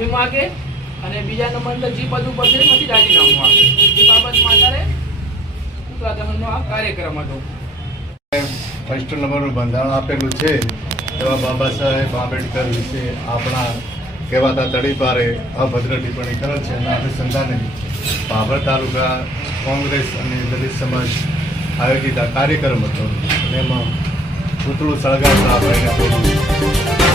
માફી માગે અને બીજા નંબર જે પદ ઉપર છે એમાંથી રાજીનામું આપે. એ બાબતમાં અત્યારે ઉત્તરાખંડનો આ કાર્યક્રમ હતો. ફર્સ્ટ નંબરનું બંધારણ આપેલું છે એવા બાબા સાહેબ આંબેડકર વિશે આપણા કહેવાતા તડીપારે અભદ્ર ટિપ્પણી કરે છે. અને અનુસંધાને ભાભર તાલુકા કોંગ્રેસ અને દલિત સમાજ આયોજિત આ કાર્યક્રમ હતો. અને એમાં પૂતળું સળગાવતા આપણે